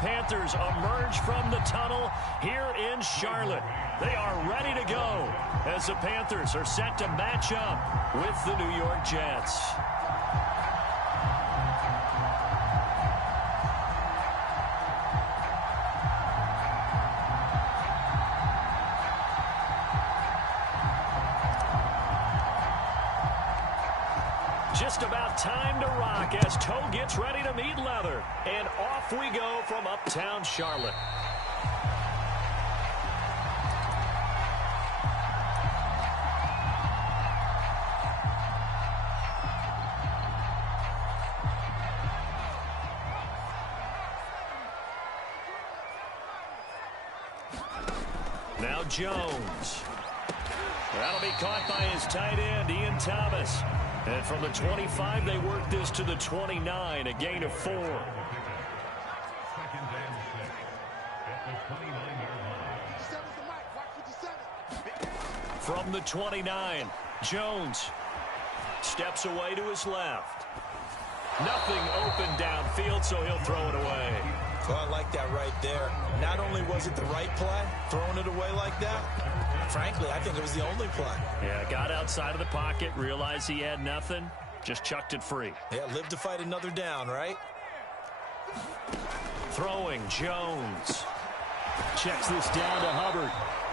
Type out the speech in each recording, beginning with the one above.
Panthers emerge from the tunnel here in Charlotte. They are ready to go as the Panthers are set to match up with the New York Jets. Just about time to rock as toe gets ready to meet leather. And off we go from uptown Charlotte. Now Jones. That'll be caught by his tight end, Ian Thomas. And from the 25, they work this to the 29, a gain of 4. From the 29, Jones steps away to his left. Nothing open downfield, so he'll throw it away. Well, I like that right there. Not only was it the right play, throwing it away like that, frankly, I think it was the only play. Yeah, got outside of the pocket, realized he had nothing, just chucked it free. Yeah, live to fight another down, right? Throwing, Jones. Checks this down to Hubbard.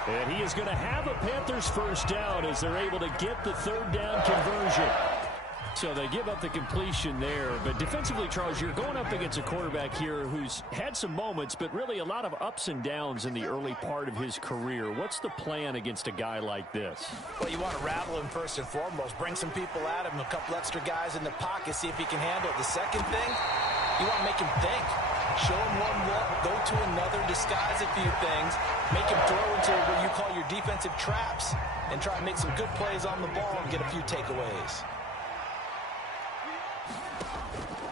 And he is going to have a Panthers first down as they're able to get the third down conversion. So they give up the completion there. But defensively, Charles, you're going up against a quarterback here who's had some moments, but really a lot of ups and downs in the early part of his career. What's the plan against a guy like this? Well, you want to rattle him first and foremost. Bring some people at him, a couple extra guys in the pocket, see if he can handle it. The second thing, you want to make him think. Show him one look, go to another, disguise a few things, make him throw into what you call your defensive traps, and try to make some good plays on the ball and get a few takeaways.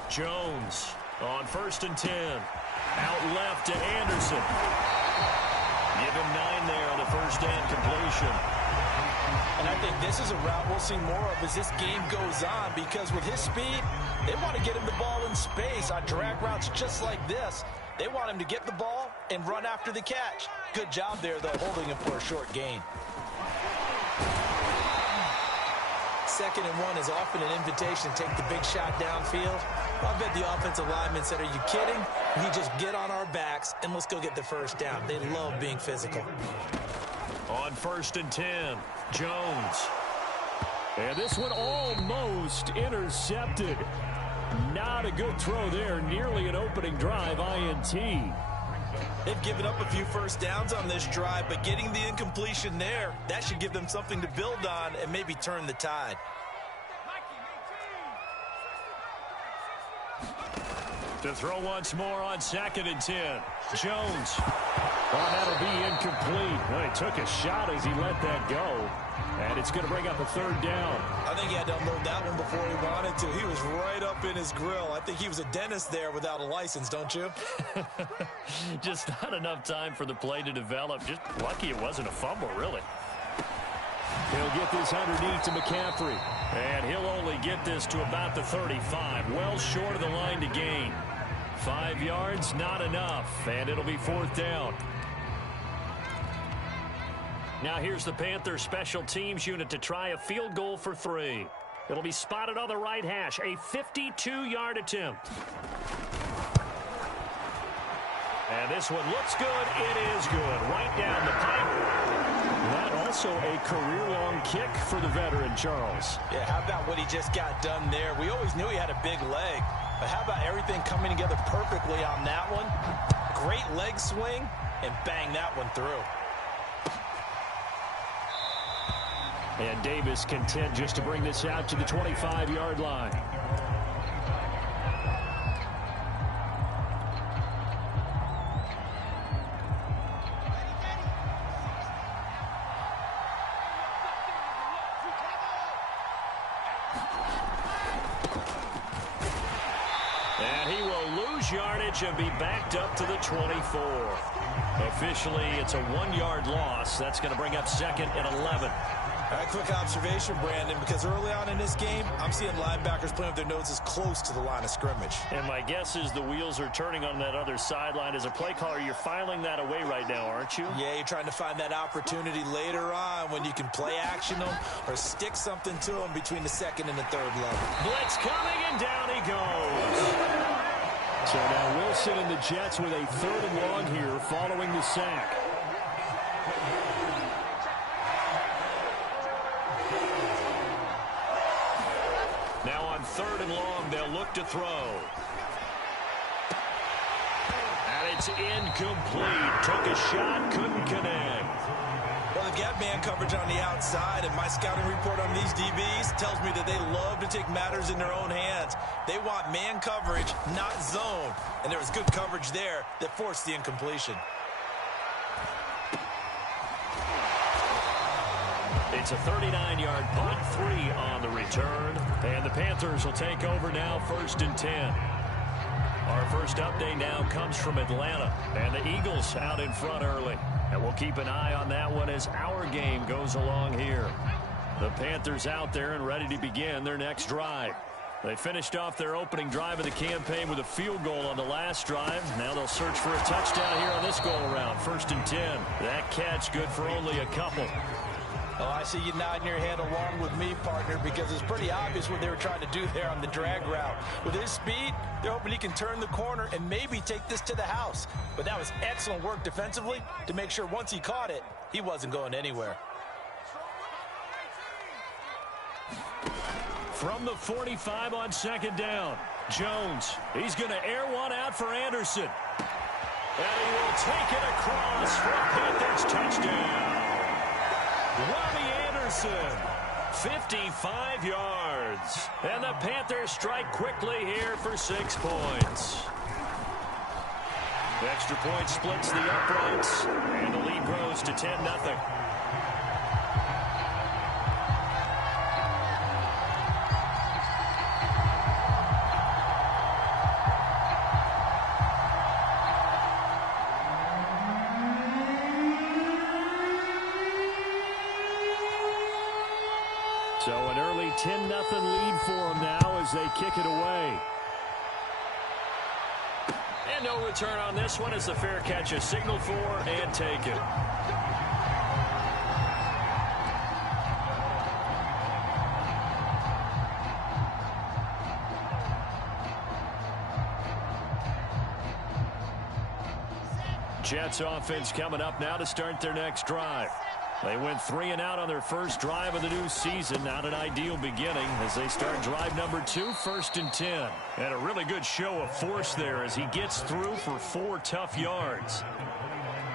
Jones on 1st and 10. Out left to Anderson. Give him 9 there on the first down completion. And I think this is a route we'll see more of as this game goes on, because with his speed, they want to get him the ball in space on drag routes just like this. They want him to get the ball and run after the catch. Good job there, though, holding him for a short gain. 2nd and 1 is often an invitation to take the big shot downfield. I bet the offensive lineman said, are you kidding? We just get on our backs and let's go get the first down. They love being physical. On 1st and 10, Jones. And this one almost intercepted. Not a good throw there. Nearly an opening drive, INT. They've given up a few first downs on this drive, but getting the incompletion there, that should give them something to build on and maybe turn the tide. To throw once more on 2nd and 10. Jones. Oh, that'll be incomplete. Well, he took a shot as he let that go. And it's going to bring up a 3rd down. I think he had to unload that one before he wanted to. He was right up in his grill. I think he was a dentist there without a license, don't you? Just not enough time for the play to develop. Just lucky it wasn't a fumble, really. He'll get this underneath to McCaffrey. And he'll only get this to about the 35. Well short of the line to gain. 5 yards, not enough. And it'll be 4th down. Now here's the Panthers special teams unit to try a field goal for 3. It'll be spotted on the right hash. A 52-yard attempt. And this one looks good. It is good. Right down the pipe. That also a career-long kick for the veteran, Charles. Yeah, how about what he just got done there? We always knew he had a big leg. But how about everything coming together perfectly on that one? Great leg swing, and bang that one through. And Davis content just to bring this out to the 25-yard line. And he will lose yardage and be backed up to the 24. Officially, it's a 1-yard loss. That's going to bring up 2nd and 11. All right, quick observation, Brandon, because early on in this game, I'm seeing linebackers playing with their noses close to the line of scrimmage. And my guess is the wheels are turning on that other sideline. As a play caller, you're filing that away right now, aren't you? Yeah, you're trying to find that opportunity later on when you can play action them or stick something to them between the second and the third level. Blitz coming, and down he goes. So now Wilson and the Jets with a 3rd and long here following the sack. Now on 3rd and long, they'll look to throw. And it's incomplete. Took a shot, couldn't connect. Well, they've got man coverage on the outside, and my scouting report on these DBs tells me that they love to take matters in their own hands. They want man coverage, not zone. And there was good coverage there that forced the incompletion. It's a 39-yard punt, 3 on the return. And the Panthers will take over now, 1st and 10. Our first update now comes from Atlanta. And the Eagles out in front early. And we'll keep an eye on that one as our game goes along here. The Panthers out there and ready to begin their next drive. They finished off their opening drive of the campaign with a field goal on the last drive. Now they'll search for a touchdown here on this go-around. 1st and 10. That catch good for only a couple. Oh, I see you nodding your head along with me, partner, because it's pretty obvious what they were trying to do there on the drag route. With his speed, they're hoping he can turn the corner and maybe take this to the house. But that was excellent work defensively to make sure once he caught it, he wasn't going anywhere. From the 45 on 2nd down, Jones. He's going to air one out for Anderson. And he will take it across for a Panthers touchdown. Robbie Anderson, 55 yards. And the Panthers strike quickly here for 6 points. The extra point splits the uprights, and the lead grows to 10-0. So an early 10-0 lead for them now as they kick it away. And no return on this one as the fair catch is signaled for and taken. Jets offense coming up now to start their next drive. They went 3 and out on their first drive of the new season. Not an ideal beginning as they start drive number 2, 1st and 10. And a really good show of force there as he gets through for 4 tough yards.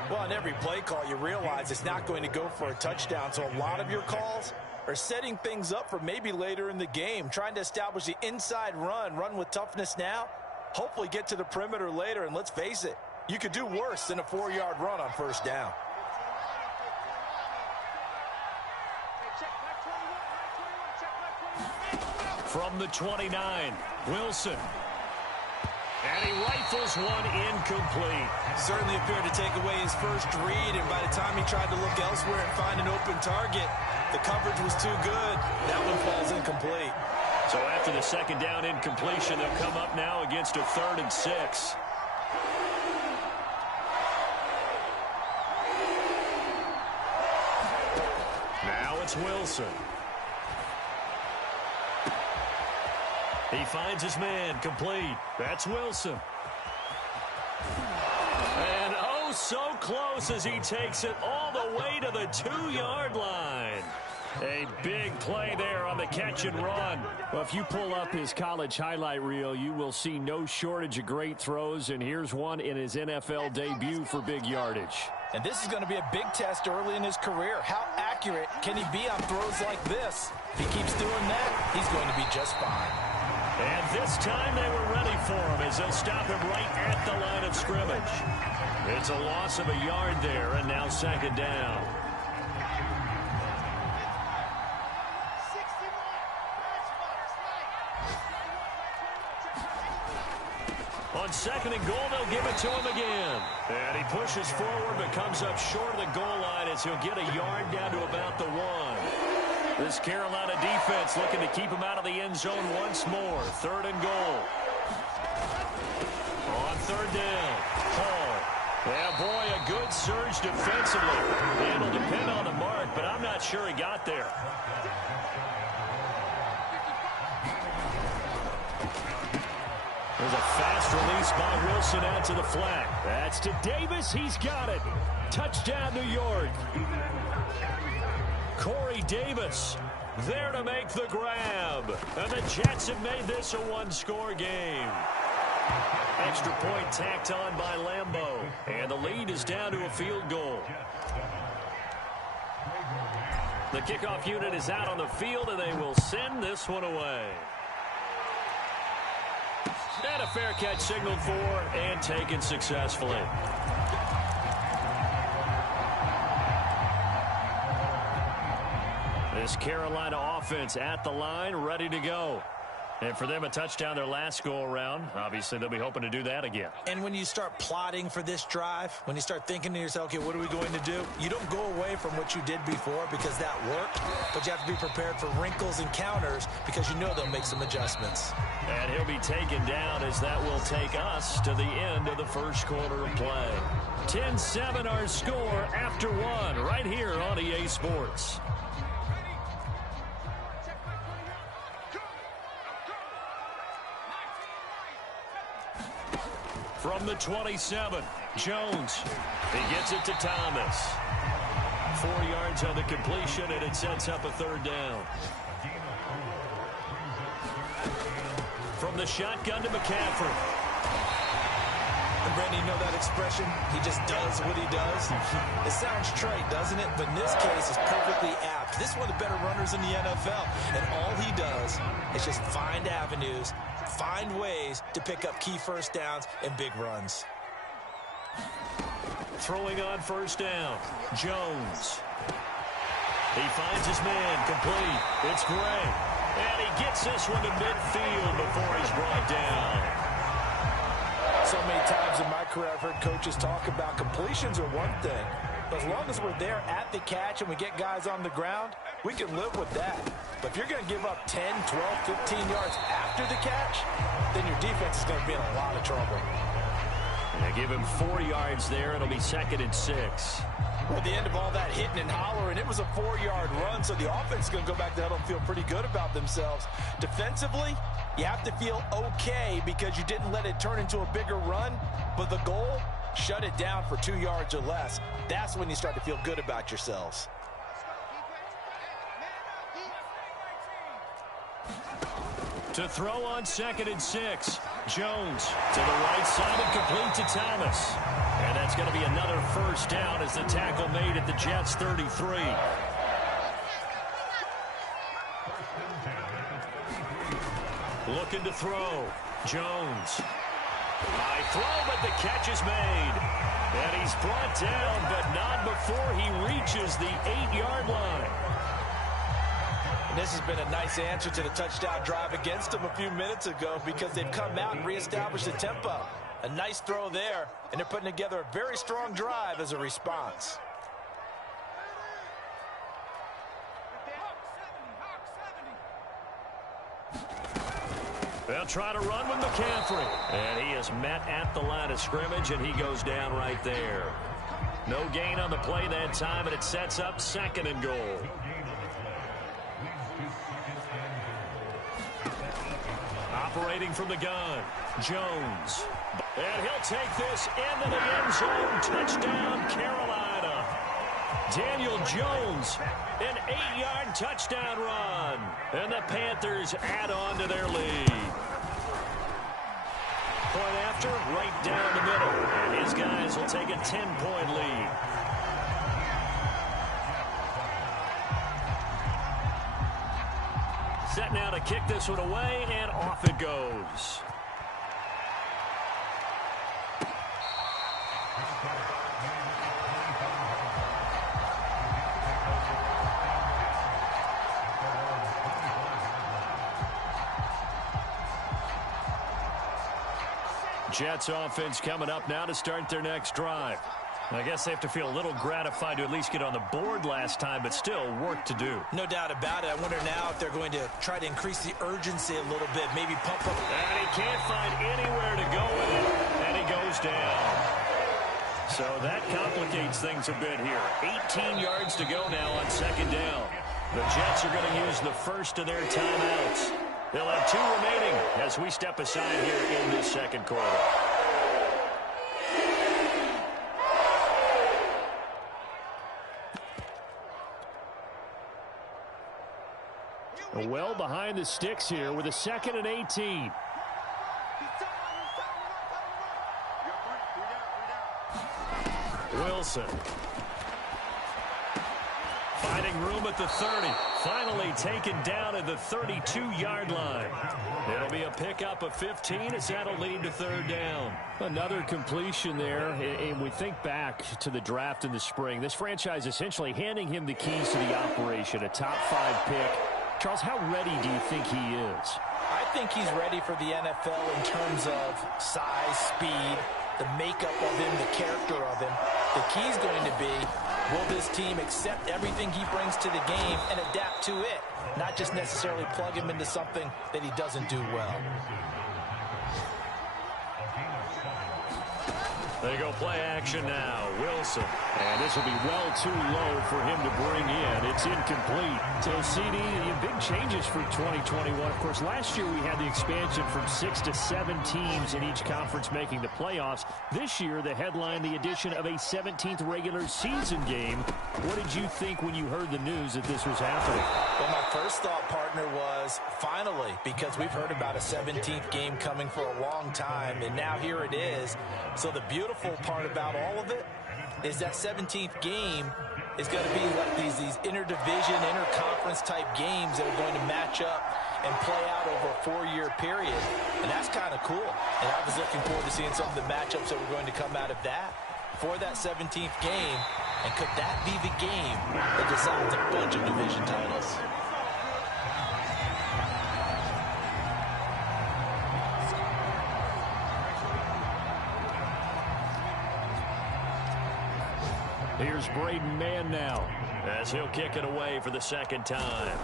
Well, on every play call, you realize it's not going to go for a touchdown. So a lot of your calls are setting things up for maybe later in the game, trying to establish the inside run with toughness now, hopefully get to the perimeter later. And let's face it, you could do worse than a 4-yard run on 1st down. From the 29, Wilson. And he rifles one incomplete. Certainly appeared to take away his first read, and by the time he tried to look elsewhere and find an open target, the coverage was too good. That one falls incomplete. So after the 2nd down incompletion, they'll come up now against a 3rd and 6. Now it's Wilson. He finds his man, complete. That's Wilson. And oh, so close as he takes it all the way to the 2-yard line. A big play there on the catch and run. Well, if you pull up his college highlight reel, you will see no shortage of great throws, and here's one in his NFL debut for big yardage. And this is going to be a big test early in his career. How accurate can he be on throws like this? If he keeps doing that, he's going to be just fine. And this time they were ready for him as they'll stop him right at the line of scrimmage. It's a loss of a yard there, and now 2nd down. On 2nd and goal, they'll give it to him again. And he pushes forward but comes up short of the goal line as he'll get a yard down to about the 1. This Carolina defense looking to keep him out of the end zone once more. 3rd and goal. On 3rd down, Hall. Yeah, boy, a good surge defensively. It'll depend on the mark, but I'm not sure he got there. There's a fast release by Wilson out to the flat. That's to Davis. He's got it. Touchdown, New York. Corey Davis there to make the grab. And the Jets have made this a one-score game. Extra point tacked on by Lambeau. And the lead is down to a field goal. The kickoff unit is out on the field, and they will send this one away. And a fair catch signaled for and taken successfully. This Carolina offense at the line, ready to go. And for them, a touchdown their last go-around. Obviously, they'll be hoping to do that again. And when you start plotting for this drive, when you start thinking to yourself, okay, what are we going to do? You don't go away from what you did before because that worked, but you have to be prepared for wrinkles and counters because you know they'll make some adjustments. And he'll be taken down as that will take us to the end of the first quarter of play. 10-7 our score after one right here on EA Sports. From the 27, Jones. He gets it to Thomas. 4 yards on the completion, and it sets up a 3rd down. From the shotgun to McCaffrey. And Brandon, you know that expression? He just does what he does. It sounds trite, doesn't it? But in this case, it's perfectly apt. This is one of the better runners in the NFL. And all he does is just find avenues, find ways to pick up key first downs and big runs. Throwing on 1st down, Jones. He finds his man, complete. It's Gray. And he gets this one to midfield before he's brought down. So many times in my career I've heard coaches talk about completions are one thing. But as long as we're there at the catch and we get guys on the ground, we can live with that. But if you're going to give up 10, 12, 15 yards after the catch, then your defense is going to be in a lot of trouble. And they give him 4 yards there. It'll be 2nd and 6. At the end of all that hitting and hollering, it was a 4-yard run, so the offense is going to go back to huddle and feel pretty good about themselves. Defensively, you have to feel okay because you didn't let it turn into a bigger run, but the goal, shut it down for 2 yards or less. That's when you start to feel good about yourselves. To throw on 2nd and 6, Jones to the right side and complete to Thomas. And that's going to be another 1st down as the tackle made at the Jets' 33. Looking to throw. Jones. High throw, but the catch is made. And he's brought down, but not before he reaches the 8-yard line. And this has been a nice answer to the touchdown drive against them a few minutes ago because they've come out and reestablished the tempo. A nice throw there, and they're putting together a very strong drive as a response. They'll try to run with McCaffrey. And he is met at the line of scrimmage, and he goes down right there. No gain on the play that time, and it sets up 2nd and goal. Operating from the gun, Jones. And he'll take this into the end zone. Touchdown, Carolina. Daniel Jones, an 8-yard touchdown run. And the Panthers add on to their lead. Point after, right down the middle. And his guys will take a 10-point lead. Set now to kick this one away, and off it goes. Jets offense coming up now to start their next drive. I guess they have to feel a little gratified to at least get on the board last time, but still work to do. No doubt about it. I wonder now if they're going to try to increase the urgency a little bit, maybe pump up. And he can't find anywhere to go with it, and he goes down. So that complicates things a bit here. 18 yards to go now on second down. The Jets are going to use the first of their timeouts. They'll have 2 remaining as we step aside here in this second quarter. Well behind the sticks here with a 2nd and 18. Wilson. Finding room at the 30. Finally taken down at the 32-yard line. It'll be a pickup of 15 as that'll lead to 3rd down. Another completion there. And we think back to the draft in the spring. This franchise essentially handing him the keys to the operation. A top 5 pick. Charles, how ready do you think he is? I think he's ready for the NFL in terms of size, speed, the makeup of him, the character of him. The key's going to be, will this team accept everything he brings to the game and adapt to it, not just necessarily plug him into something that he doesn't do well. They go play action now. Wilson. And this will be well too low for him to bring in. It's incomplete. So, CD, big changes for 2021. Of course, last year we had the expansion from 6 to 7 teams in each conference making the playoffs. This year, the headline, the addition of a 17th regular season game. What did you think when you heard the news that this was happening? Well, my first thought, partner, was finally, because we've heard about a 17th game coming for a long time, and now here it is. So the beautiful part about all of it is that 17th game is going to be like these interdivision, interconference type games that are going to match up and play out over a 4-year period. And that's kind of cool. And I was looking forward to seeing some of the matchups that were going to come out of that for that 17th game. And could that be the game that decides a bunch of division titles? Here's Braden Mann now as he'll kick it away for the 2nd time.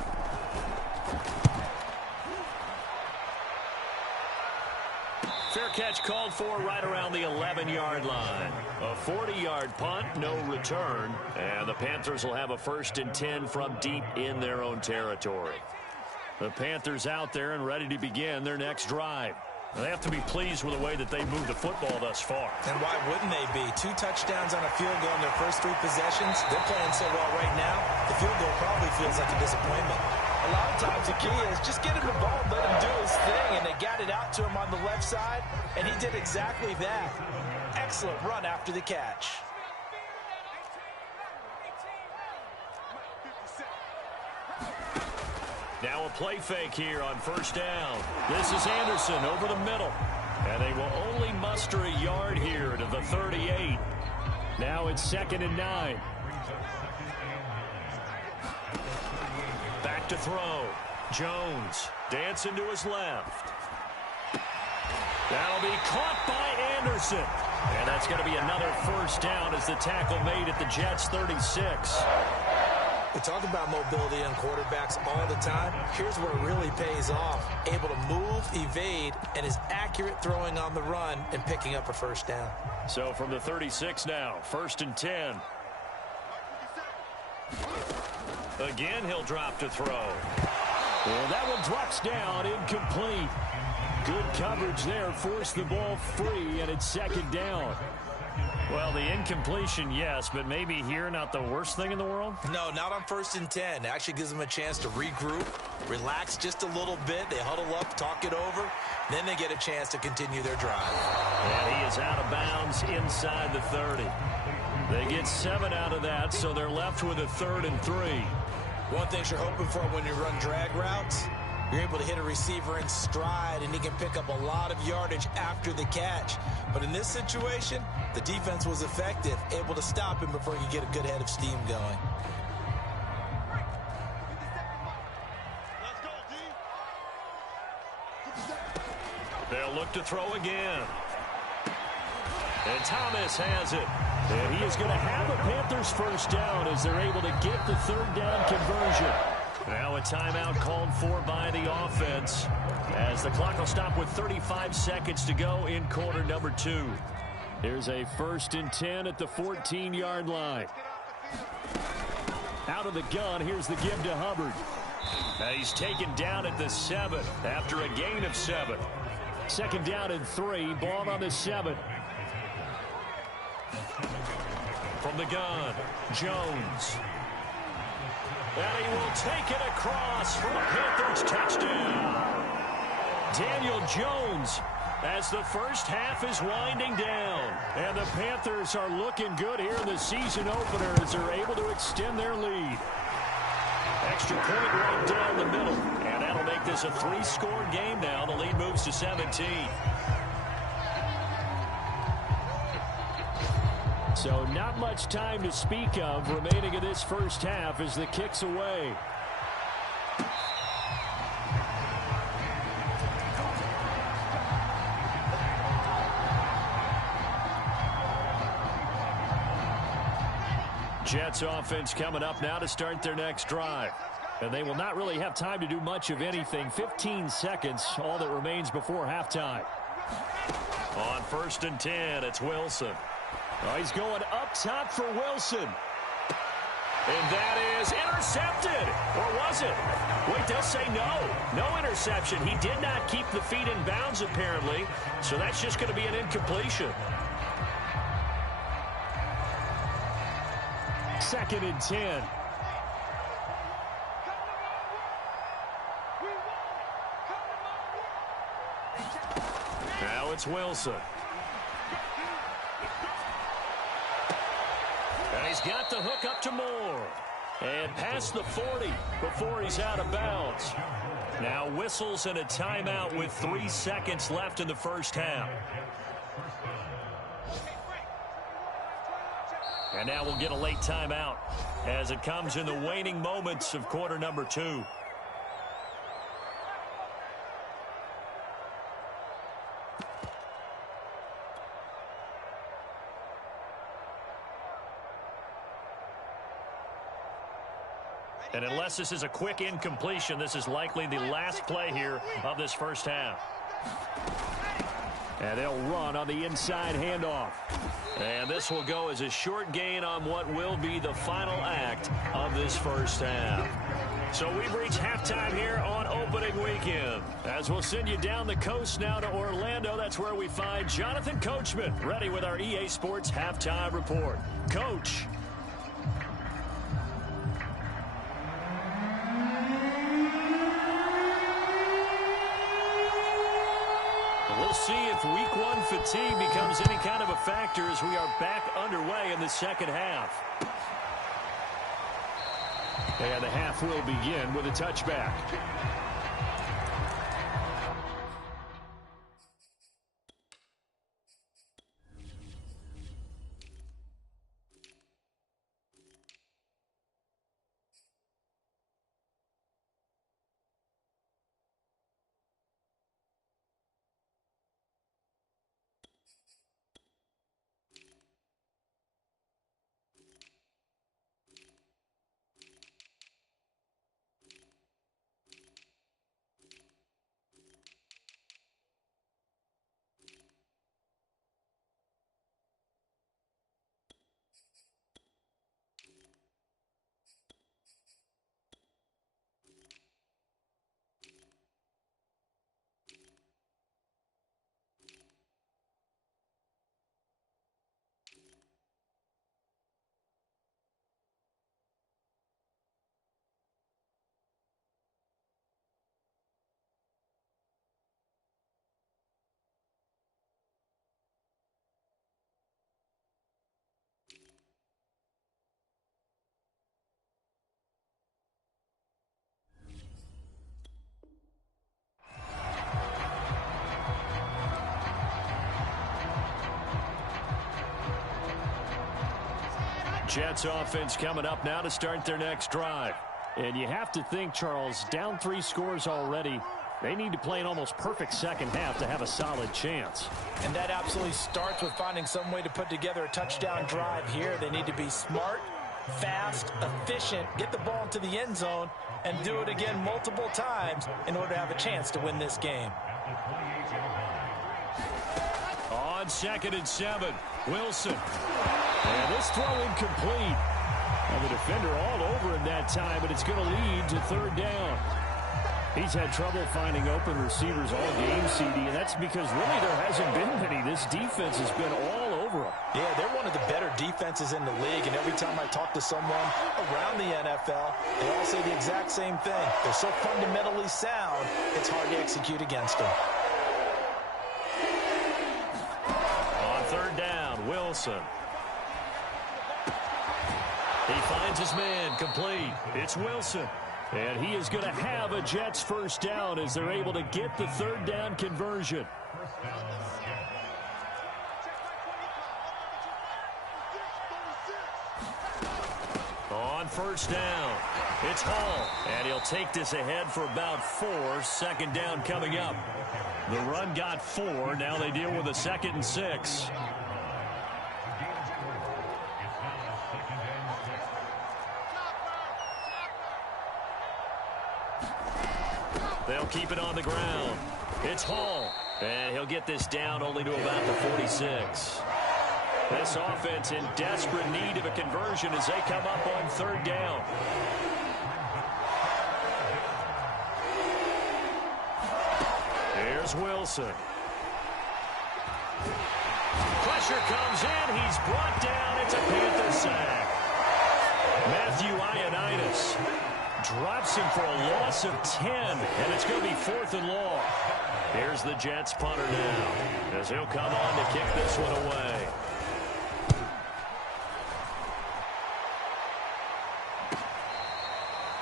Fair catch called for right around the 11-yard line. A 40-yard punt, no return. And the Panthers will have a 1st and 10 from deep in their own territory. The Panthers out there and ready to begin their next drive. They have to be pleased with the way that they moved the football thus far. And why wouldn't they be? 2 touchdowns on a field goal in their first 3 possessions. They're playing so well right now, the field goal probably feels like a disappointment. A lot of times the key is just get him the ball, let him do his thing, and they got it out to him on the left side, and he did exactly that. Excellent run after the catch. Now a play fake here on 1st down. This is Anderson over the middle. And they will only muster a yard here to the 38. Now it's 2nd and 9. Back to throw. Jones dancing to his left. That'll be caught by Anderson. And that's going to be another 1st down as the tackle made at the Jets' 36. We talk about mobility on quarterbacks all the time. Here's where it really pays off. Able to move, evade, and is accurate throwing on the run and picking up a 1st down. So from the 36 now, 1st and 10. Again, he'll drop to throw. Well, that one drops down, incomplete. Good coverage there, forced the ball free, and it's 2nd down. Well, the incompletion, yes, but maybe here not the worst thing in the world? No, not on 1st and 10. It actually gives them a chance to regroup, relax just a little bit. They huddle up, talk it over. Then they get a chance to continue their drive. And he is out of bounds inside the 30. They get 7 out of that, so they're left with a 3rd and 3. One thing you're hoping for when you run drag routes, you're able to hit a receiver in stride, and he can pick up a lot of yardage after the catch. But in this situation, the defense was effective, able to stop him before he could get a good head of steam going. They'll look to throw again. And Thomas has it. And he is going to have a Panthers first down as they're able to get the third down conversion. Now a timeout called for by the offense as the clock will stop with 35 seconds to go in quarter number 2. Here's a 1st and 10 at the 14-yard line. Out of the gun, here's the give to Hubbard. He's taken down at the 7 after a gain of 7. 2nd down and 3, ball on the 7. From the gun, Jones. And he will take it across for a Panthers touchdown. Daniel Jones, as the first half is winding down. And the Panthers are looking good here in the season opener as they're able to extend their lead. Extra point right down the middle. And that'll make this a 3-score game now. The lead moves to 17. So not much time to speak of remaining in this first half as the kick's away. Jets offense coming up now to start their next drive. And they will not really have time to do much of anything. 15 seconds, all that remains before halftime. On 1st and 10, it's Wilson. Oh, he's going up top for Wilson. And that is intercepted. Or was it? Wait, they'll say no. No interception. He did not keep the feet in bounds, apparently. So that's just going to be an incompletion. 2nd and 10. Now it's Wilson. And he's got the hook up to Moore. And past the 40 before he's out of bounds. Now whistles and a timeout with 3 seconds left in the first half. And now we'll get a late timeout as it comes in the waning moments of quarter number 2. And unless this is a quick incompletion, this is likely the last play here of this first half. And they'll run on the inside handoff. And this will go as a short gain on what will be the final act of this first half. So we've reached halftime here on opening weekend. As we'll send you down the coast now to Orlando, that's where we find Jonathan Coachman ready with our EA Sports Halftime Report. Coach. We'll see if week 1 fatigue becomes any kind of a factor as we are back underway in the second half. And the half will begin with a touchback. Jets offense coming up now to start their next drive. And you have to think, Charles, down 3 scores already. They need to play an almost perfect second half to have a solid chance. And that absolutely starts with finding some way to put together a touchdown drive here. They need to be smart, fast, efficient, get the ball into the end zone, and do it again multiple times in order to have a chance to win this game. On 2nd and 7, Wilson. And this throw incomplete. And the defender all over him that time, but it's going to lead to 3rd down. He's had trouble finding open receivers all game, CD, and that's because really there hasn't been many. This defense has been all over him. Yeah, they're one of the better defenses in the league, and every time I talk to someone around the NFL, they all say the exact same thing. They're so fundamentally sound, it's hard to execute against them. On 3rd down, Wilson. He finds his man, complete. It's Wilson. And he is going to have a Jets 1st down as they're able to get the 3rd down conversion. On 1st down, it's Hall. And he'll take this ahead for about 4. 2nd down coming up. The run got 4. Now they deal with a 2nd and 6. They'll keep it on the ground. It's Hall. And he'll get this down only to about the 46. This offense in desperate need of a conversion as they come up on 3rd down. Here's Wilson. Pressure comes in. He's brought down. It's a Panther sack. Matthew Ioannidis drops him for a loss of 10, and it's going to be 4th and long. Here's the Jets punter now, as he'll come on to kick this one away.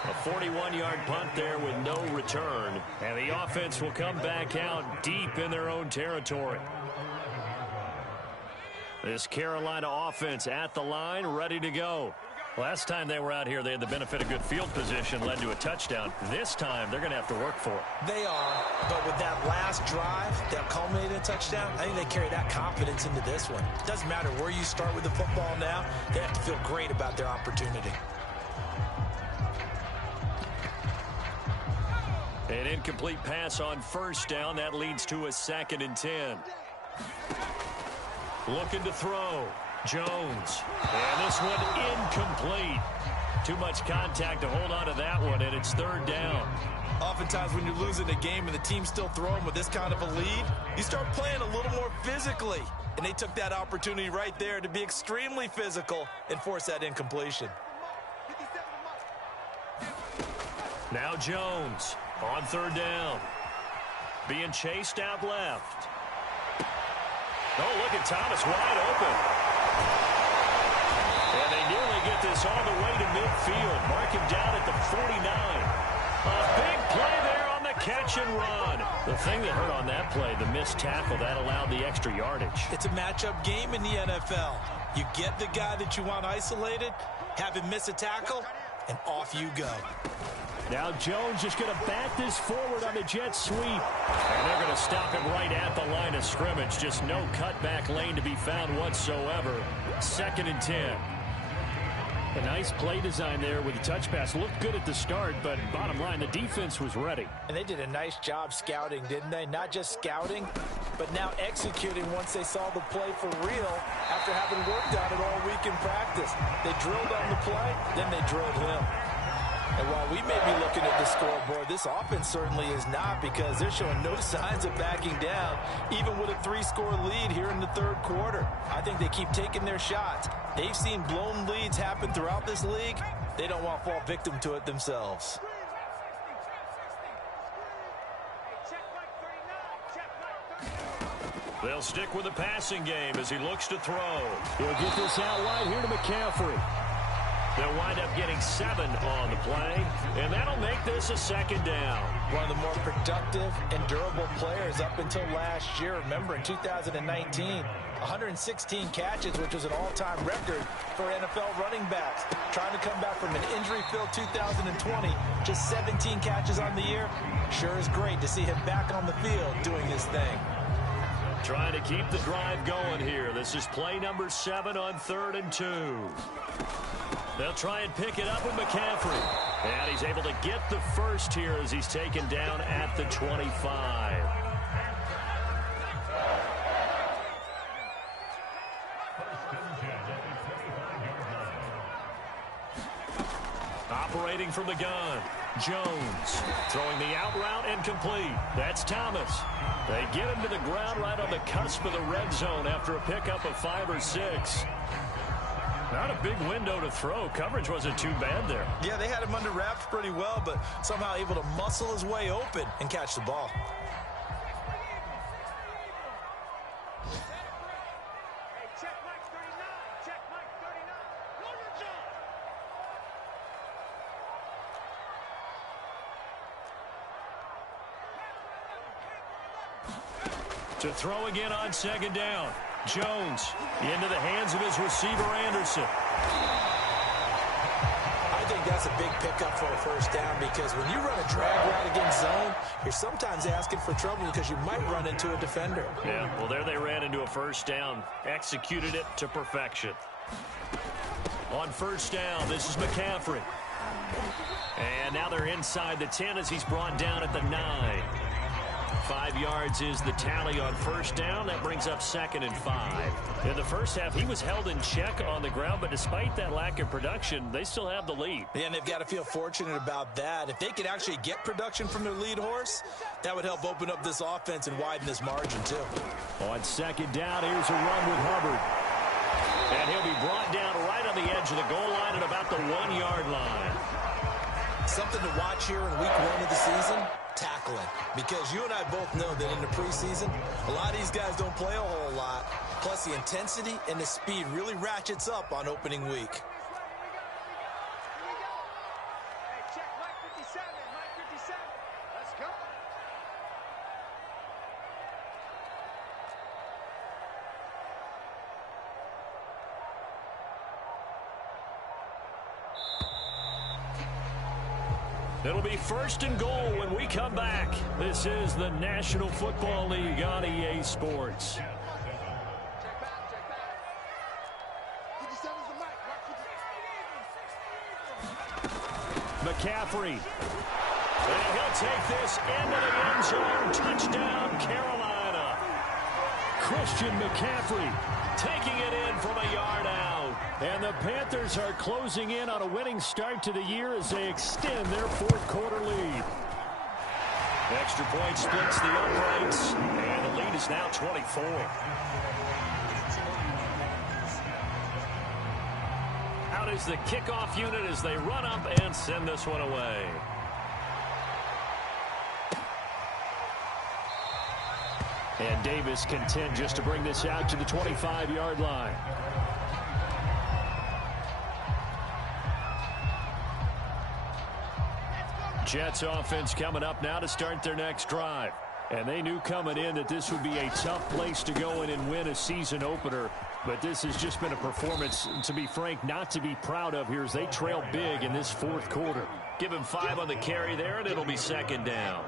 A 41-yard punt there with no return, and the offense will come back out deep in their own territory. This Carolina offense at the line, ready to go. Last time they were out here, they had the benefit of good field position, led to a touchdown. This time, they're going to have to work for it. They are, but with that last drive that culminated in a touchdown, I think they carry that confidence into this one. It doesn't matter where you start with the football now. They have to feel great about their opportunity. An incomplete pass on 1st down. That leads to a 2nd and 10. Looking to throw. Jones. And this one incomplete. Too much contact to hold on to that one, and it's 3rd down. Oftentimes when you're losing a game and the team's still throwing with this kind of a lead, you start playing a little more physically. And they took that opportunity right there to be extremely physical and force that incompletion. Now Jones on 3rd down. Being chased out left. Oh, look at Thomas wide open. And they nearly get this all the way to midfield. Mark him down at the 49. A big play there on the catch and run. The thing that hurt on that play, the missed tackle, that allowed the extra yardage. It's a matchup game in the NFL. You get the guy that you want isolated, have him miss a tackle, and off you go. Now Jones just going to bat this forward on the jet sweep. And they're going to stop him right at the line of scrimmage. Just no cutback lane to be found whatsoever. 2nd and 10. A nice play design there with the touch pass. Looked good at the start, but bottom line, the defense was ready. And they did a nice job scouting, didn't they? Not just scouting, but now executing once they saw the play for real after having worked on it all week in practice. They drilled on the play, then they drilled him. And while we may be looking at the scoreboard, this offense certainly is not, because they're showing no signs of backing down, even with a 3-score lead here in the 3rd quarter. I think they keep taking their shots. They've seen blown leads happen throughout this league. They don't want to fall victim to it themselves. They'll stick with the passing game as he looks to throw. He'll get this out wide here to McCaffrey. They'll wind up getting 7 on the play, and that'll make this a 2nd down. One of the more productive and durable players up until last year. Remember, in 2019, 116 catches, which was an all-time record for NFL running backs. Trying to come back from an injury-filled 2020, just 17 catches on the year. Sure is great to see him back on the field doing his thing. Trying to keep the drive going here. This is play number 7 on 3rd and 2. They'll try and pick it up with McCaffrey. And he's able to get the first here as he's taken down at the 25. Operating from the gun, Jones throwing the out route and complete. That's Thomas. They get him to the ground right on the cusp of the red zone after a pickup of 5 or 6. Not a big window to throw. Coverage wasn't too bad there. Yeah, they had him under wraps pretty well, but somehow able to muscle his way open and catch the ball. To throw again on 2nd down. Jones into the hands of his receiver, Anderson. I think that's a big pickup for a 1st down because when you run a drag route against zone, you're sometimes asking for trouble because you might run into a defender. Yeah, well, there they ran into a 1st down. Executed it to perfection. On 1st down, this is McCaffrey. And now they're inside the 10 as he's brought down at the 9. 5 yards is the tally on 1st down. That brings up 2nd and 5. In the first half, he was held in check on the ground, but despite that lack of production, they still have the lead. Yeah, and they've got to feel fortunate about that. If they could actually get production from their lead horse, that would help open up this offense and widen this margin, too. On 2nd down, here's a run with Hubbard. And he'll be brought down right on the edge of the goal line at about the 1-yard line. Something to watch here in week 1 of the season, tackling. Because you and I both know that in the preseason, a lot of these guys don't play a whole lot. Plus, the intensity and the speed really ratchets up on opening week. It'll be 1st and goal when we come back. This is the National Football League on EA Sports. McCaffrey. And he'll take this into the end zone. Touchdown, Carolina. Christian McCaffrey taking it in from a yard out. And the Panthers are closing in on a winning start to the year as they extend their 4th quarter lead. Extra point splits the uprights, and the lead is now 24. Out is the kickoff unit as they run up and send this one away. And Davis content just to bring this out to the 25-yard line. Jets offense coming up now to start their next drive. And they knew coming in that this would be a tough place to go in and win a season opener. But this has just been a performance, to be frank, not to be proud of here as they trail big in this 4th quarter. Give him 5 on the carry there, and it'll be 2nd down.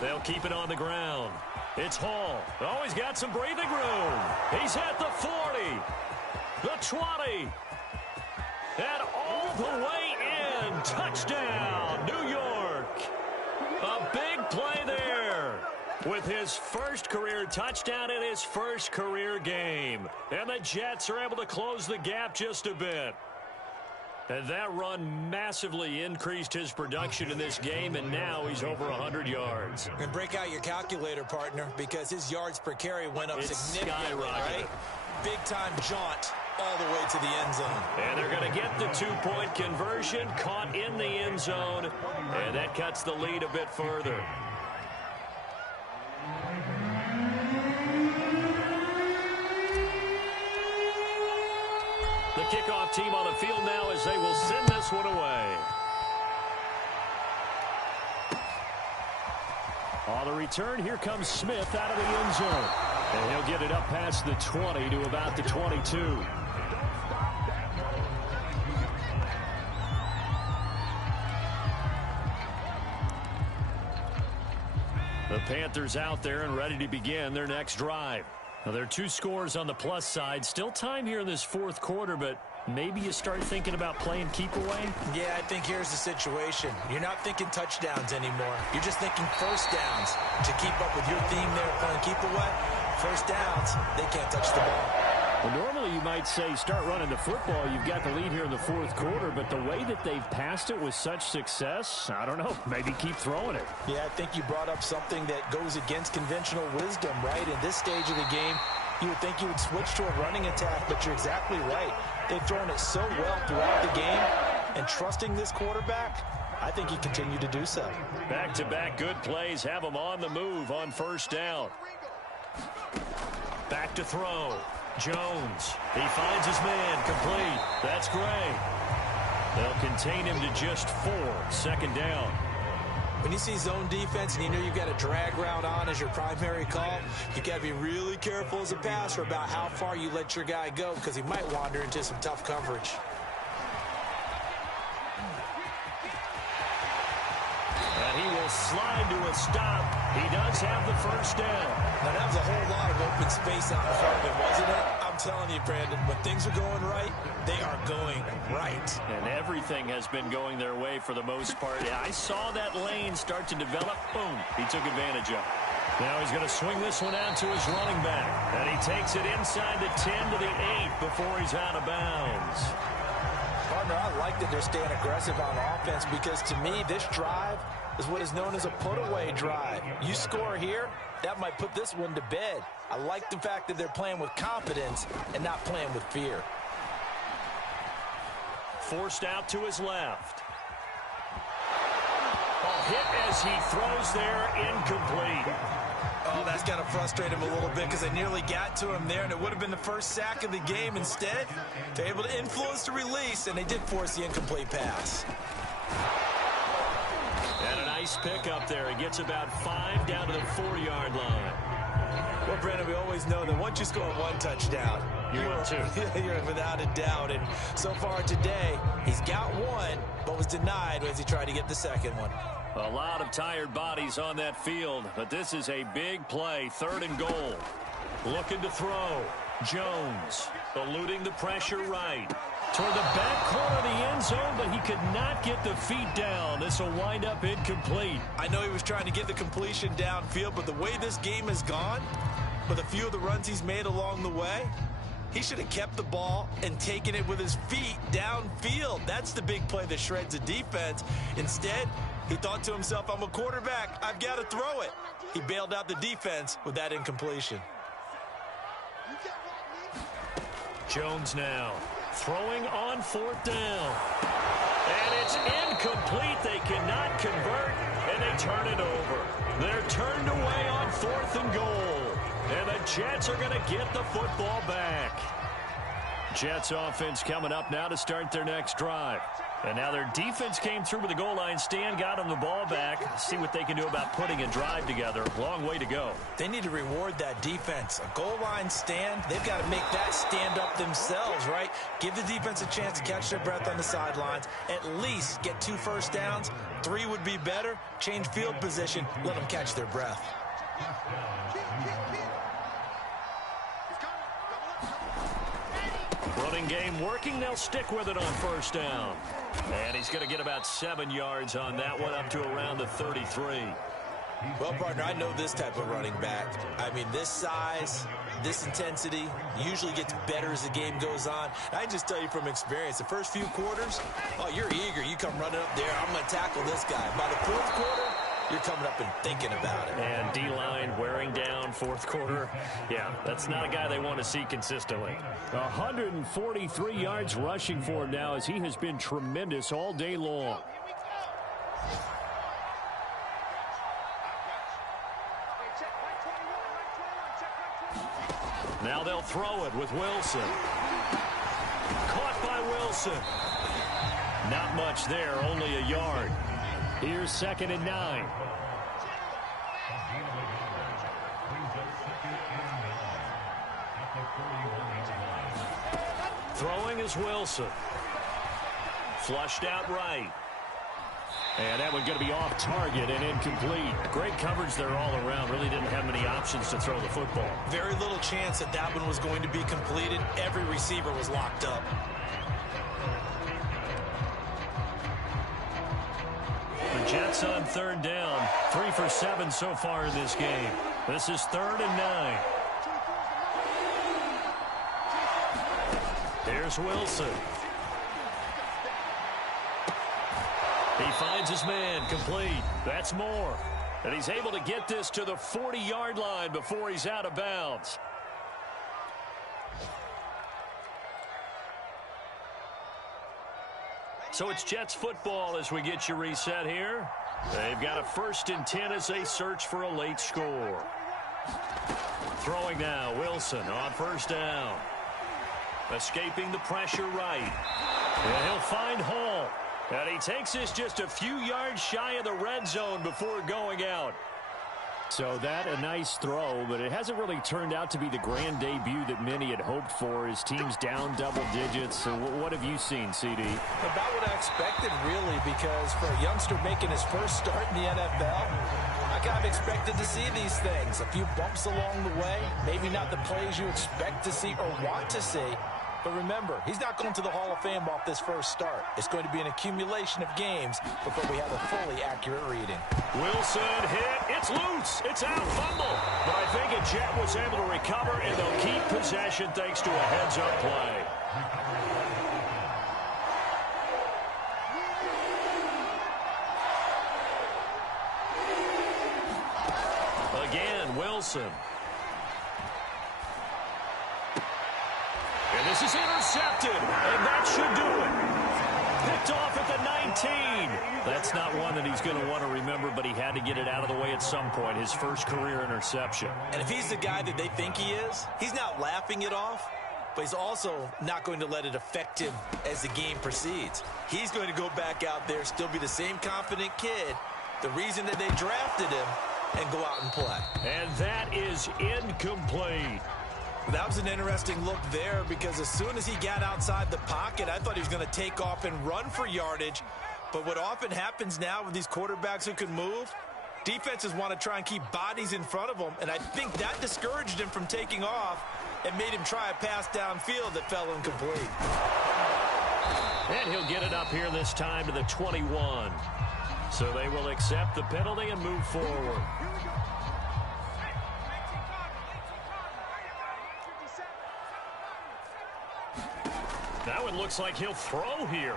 They'll keep it on the ground. It's Hall. Oh, he's got some breathing room. He's at the 40, the 20, and all the way in. Touchdown, New York. A big play there with his first career touchdown in his first career game. And the Jets are able to close the gap just a bit. And that run massively increased his production in this game, and now he's over 100 yards. And break out your calculator, partner, because his yards per carry went up significantly, right? Big-time jaunt all the way to the end zone. And they're going to get the two-point conversion, caught in the end zone, and that cuts the lead a bit further. The kickoff team on the field now as they will send this one away. On the return, here comes Smith out of the end zone. And he'll get it up past the 20 to about the 22. The Panthers out there and ready to begin their next drive. Now, there are 2 scores on the plus side. Still time here in this fourth quarter, but maybe you start thinking about playing keep away? Yeah, I think here's the situation. You're not thinking touchdowns anymore. You're just thinking first downs. To keep up with your theme there, playing keep away, first downs, they can't touch the ball. Well, normally you might say start running the football. You've got the lead here in the fourth quarter, but the way that they've passed it with such success, I don't know, maybe keep throwing it. Yeah, I think you brought up something that goes against conventional wisdom, right? In this stage of the game, you would think you would switch to a running attack, but you're exactly right. They've thrown it so well throughout the game, and trusting this quarterback, I think he continued to do so. Back-to-back good plays have him on the move on first down. Back to throw. Jones. He finds his man. Complete. That's Gray. They'll contain him to just 4. Second down. When you see zone defense and you know you've got a drag route on as your primary call, you got to be really careful as a passer about how far you let your guy go because he might wander into some tough coverage. And he will slide to a stop. He does have the first down. Now, that was a whole lot of open space out in front of him, wasn't it? I'm telling you, Brandon, when things are going right, they are going right. And everything has been going their way for the most part. I saw that lane start to develop. Boom. He took advantage of it. Now he's going to swing this one out to his running back. And he takes it inside the 10 to the 8 before he's out of bounds. Partner, I like that they're staying aggressive on offense because, to me, this drive is what is known as a put-away drive. You score here, that might put this one to bed. I like the fact that they're playing with confidence and not playing with fear. Forced out to his left. Hit as he throws there, incomplete. Oh, that's got to frustrate him a little bit because they nearly got to him there, and it would have been the first sack of the game. Instead, they're able to influence the release, and they did force the incomplete pass. And a nice pick up there. He gets about 5 down to the 4-yard line. Well, Brandon, we always know that once you score one touchdown, you're without a doubt. And so far today, he's got one, but was denied as he tried to get the second one. A lot of tired bodies on that field, but this is a big play. 3rd and goal. Looking to throw. Jones eluding the pressure right. Toward the back corner of the end zone, but he could not get the feet down. This will wind up incomplete. I know he was trying to get the completion downfield, but the way this game has gone, with a few of the runs he's made along the way, he should have kept the ball and taken it with his feet downfield. That's the big play that shreds the defense. Instead, he thought to himself, I'm a quarterback, I've got to throw it. He bailed out the defense with that incompletion. Jones now throwing on 4th down. And it's incomplete. They cannot convert, and they turn it over. They're turned away on 4th and goal. And the Jets are going to get the football back. Jets offense coming up now to start their next drive. And now their defense came through with the goal line stand, got them the ball back. See what they can do about putting a drive together. Long way to go. They need to reward that defense. A goal line stand, they've got to make that stand up themselves, right? Give the defense a chance to catch their breath on the sidelines. At least get 2 first downs. 3 would be better. Change field position. Let them catch their breath. Running game working. They'll stick with it on 1st down. And he's going to get about 7 yards on that one, up to around the 33. Well, partner, I know this type of running back. I mean, this size, this intensity usually gets better as the game goes on. And I just tell you from experience, the first few quarters, oh, you're eager. You come running up there, I'm going to tackle this guy. By the 4th quarter, you're coming up and thinking about it. And D-line wearing down fourth quarter. Yeah, that's not a guy they want to see consistently. 143 yards rushing for him now as he has been tremendous all day long. Now they'll throw it with Wilson. Caught by Wilson. Not much there, only a yard. Here's 2nd and 9. Throwing is Wilson. Flushed out right. And that one going to be off target and incomplete. Great coverage there all around. Really didn't have many options to throw the football. Very little chance that that one was going to be completed. Every receiver was locked up. The Jets on 3rd down. 3 for 7 so far in this game. This is 3rd and 9. Here's Wilson. He finds his man, complete. That's more. And he's able to get this to the 40-yard line before he's out of bounds. So it's Jets football as we get you reset here. They've got a 1st and 10 as they search for a late score. Throwing now, Wilson on 1st down. Escaping the pressure right. And he'll find Hall. And he takes this just a few yards shy of the red zone before going out. So that a nice throw, but it hasn't really turned out to be the grand debut that many had hoped for. His team's down double digits. So what have you seen, CD? About what I expected, really, because for a youngster making his first start in the NFL, I kind of expected to see these things. A few bumps along the way, maybe not the plays you expect to see or want to see. But remember, he's not going to the Hall of Fame off this first start. It's going to be an accumulation of games before we have a fully accurate reading. Wilson hit. It's loose. It's out. Fumble. But I think a Jet was able to recover, and they'll keep possession thanks to a heads-up play. Again, Wilson. And this is intercepted, and that should do it. Picked off at the 19. That's not one that he's going to want to remember, but he had to get it out of the way at some point, his first career interception. And if he's the guy that they think he is, he's not laughing it off, but he's also not going to let it affect him as the game proceeds. He's going to go back out there, still be the same confident kid, the reason that they drafted him, and go out and play. And that is incomplete. That was an interesting look there because as soon as he got outside the pocket, I thought he was going to take off and run for yardage. But what often happens now with these quarterbacks who can move, defenses want to try and keep bodies in front of them, and I think that discouraged him from taking off and made him try a pass downfield that fell incomplete. And he'll get it up here this time to the 21. So they will accept the penalty and move forward. Now it looks like he'll throw here.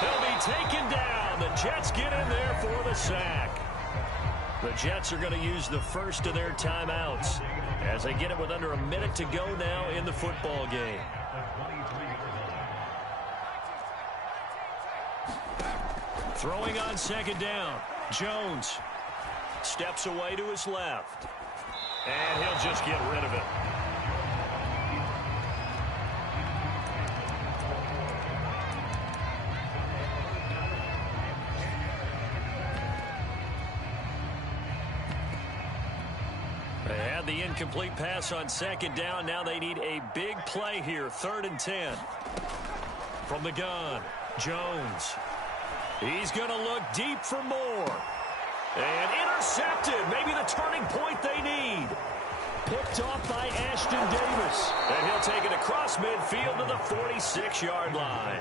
He'll be taken down. The Jets get in there for the sack. The Jets are going to use the first of their timeouts as they get it with under a minute to go now in the football game. Throwing on 2nd down. Jones steps away to his left. And he'll just get rid of it. They had the incomplete pass on 2nd down. Now they need a big play here. 3rd and 10. From the gun, Jones. He's going to look deep for more. And intercepted. Maybe the turning point they need. Picked off by Ashton Davis. And he'll take it across midfield to the 46-yard line.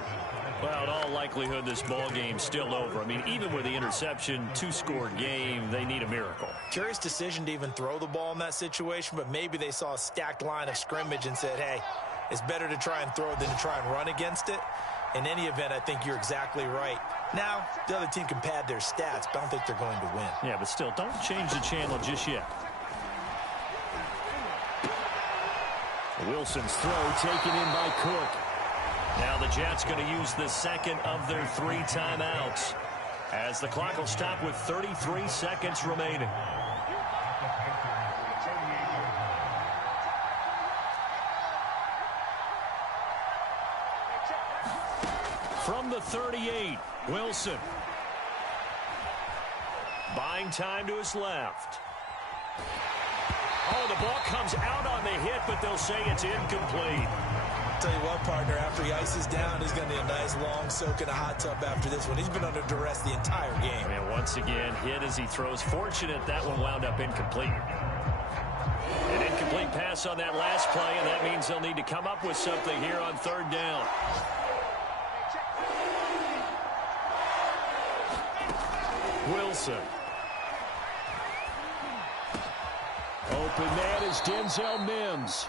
Well, in all likelihood, this ball game's still over. I mean, even with the interception, 2-score game, they need a miracle. Curious decision to even throw the ball in that situation, but maybe they saw a stacked line of scrimmage and said, hey, it's better to try and throw it than to try and run against it. In any event, I think you're exactly right. Now, the other team can pad their stats, but I don't think they're going to win. Yeah, but still, don't change the channel just yet. Wilson's throw taken in by Cook. Now the Jets going to use the second of their 3 timeouts, as the clock will stop with 33 seconds remaining. From the 38, Wilson. Buying time to his left. Oh, the ball comes out on the hit, but they'll say it's incomplete. Tell you what, partner, after he ices down, he's going to need a nice long soak in a hot tub after this one. He's been under duress the entire game. And once again, hit as he throws. Fortunate that one wound up incomplete. An incomplete pass on that last play, and that means they'll need to come up with something here on 3rd down. Wilson. Open man is Denzel Mims.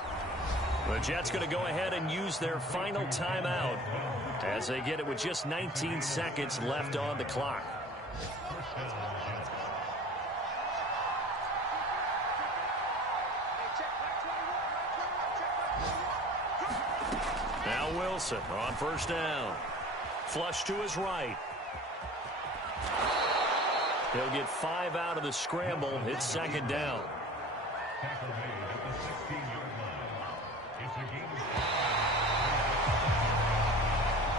The Jets going to go ahead and use their final timeout as they get it with just 19 seconds left on the clock. Now Wilson on 1st down. Flush to his right. He'll get 5 out of the scramble. It's 2nd down.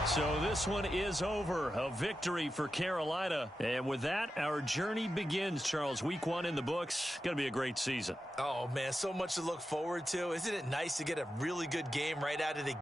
So this one is over. A victory for Carolina. And with that, our journey begins, Charles. Week 1 in the books. Going to be a great season. Oh, man, so much to look forward to. Isn't it nice to get a really good game right out of the